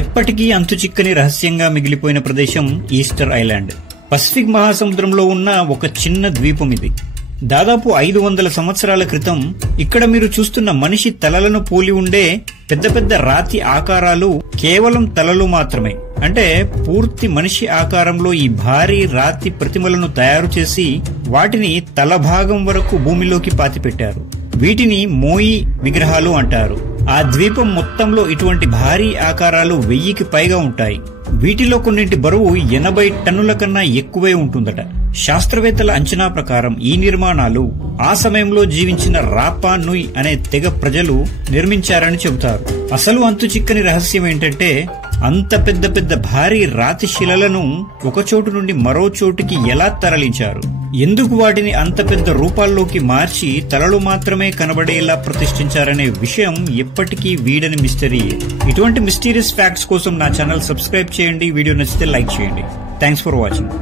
ఎప్పటికీ అంతుచిక్కని రహస్యంగా మిగిలిపోయిన ప్రదేశం ఈస్టర్ ఐలాండ్. పసిఫిక్ మహాసముద్రంలో ఉన్న ఒక చిన్న ద్వీపం ఇది. దాదాపు 500 సంవత్సరాల క్రితం ఇక్కడ మీరు చూస్తున్న మనిషి తలలను పోలి ఉండే పెద్ద పెద్ద రాతి ఆకారాలు కేవలం తలలు మాత్రమే. అంటే పూర్తి మనిషి ఆకారంలో ఈ భారీ రాతి ప్రతిమలను తయారు చేసి వాటిని తల భాగం వరకు భూమిలోకి పాతిపెట్టారు. వీటిని మోయి విగ్రహాలు అంటారు. ఆ ద్వీపం మొత్తంలో ఇటువంటి భారీ ఆకారాలు 1000కి పైగా ఉంటాయి. వీటిలో కొన్నింటి బరువు 80 టన్నుల కన్నా ఎక్కువే ఉంటుందట. శాస్త్రవేత్తల అంచనా ప్రకారం ఈ నిర్మాణాలు ఆ సమయంలో జీవించిన రాపా నుయ్ అనే తెగ ప్రజలు నిర్మించారని చెబుతారు. అసలు అంతుచిక్కని రహస్యం ఏంటంటే అంత పెద్ద పెద్ద భారీ రాతి శిలలను ఒక చోటు నుండి మరో చోటుకి ఎలా తరలించారు, ఎందుకు వాటిని అంత పెద్ద రూపాల్లోకి మార్చి తలలు మాత్రమే కనబడేలా ప్రతిష్ఠించారనే విషయం ఎప్పటికీ వీడని మిస్టరీ. ఇటువంటి మిస్టీరియస్ ఫ్యాక్ట్స్ కోసం నా ఛానల్ సబ్స్క్రైబ్ చేయండి. వీడియో నచ్చితే లైక్ చేయండి. Thanks for watching.